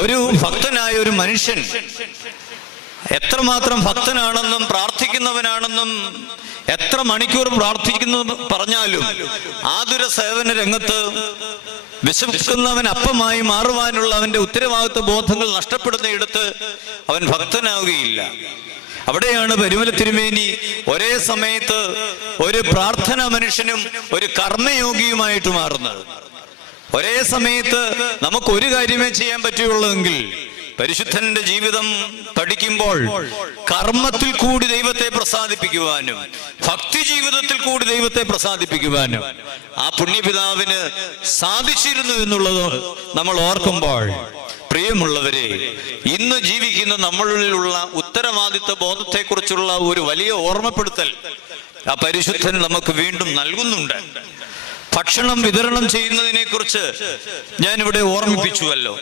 ഒരു ഭക്തനായ ഒരു മനുഷ്യൻ എത്രമാത്രം ഭക്തനാണെന്നും പ്രാർത്ഥിക്കുന്നവനാണെന്നും എത്ര മണിക്കൂർ പ്രാർത്ഥിക്കുന്നു പറഞ്ഞാലും ആതുര സേവന രംഗത്ത് വിശ്വസിക്കുന്നവൻ അപ്പമായി മാറുവാനുള്ള അവന്റെ ഉത്തരവാദിത്വ ബോധങ്ങൾ നഷ്ടപ്പെടുന്നയിടത്ത് അവൻ ഭക്തനാവുകയില്ല. അവിടെയാണ് പരിമല തിരുമേനി ഒരേ സമയത്ത് ഒരു പ്രാർത്ഥനാ മനുഷ്യനും ഒരു കർമ്മയോഗിയുമായിട്ട് മാറുന്നത്. ഒരേ സമയത്ത് നമുക്കൊരു കാര്യമേ ചെയ്യാൻ പറ്റുകയുള്ളൂവെങ്കിൽ പരിശുദ്ധന്റെ ജീവിതം പഠിക്കുമ്പോൾ കർമ്മത്തിൽ കൂടി ദൈവത്തെ പ്രസാദിപ്പിക്കുവാനും ഭക്തി ജീവിതത്തിൽ കൂടി ദൈവത്തെ പ്രസാദിപ്പിക്കുവാനും ആ പുണ്യപിതാവിന് സാധിച്ചിരുന്നു എന്നുള്ളത് നമ്മൾ ഓർക്കുമ്പോൾ, പ്രിയമുള്ളവരെ, ഇന്ന് ജീവിക്കുന്ന നമ്മളിലുള്ള ഉത്തരവാദിത്വ ബോധത്തെക്കുറിച്ചുള്ള ഒരു വലിയ ഓർമ്മപ്പെടുത്തൽ ആ പരിശുദ്ധൻ നമുക്ക് വീണ്ടും നൽകുന്നുണ്ട്. ഭക്ഷണം വിതരണം ചെയ്യുന്നതിനെ കുറിച്ച് ഞാനിവിടെ ഓർമ്മിപ്പിച്ചുവല്ലോ.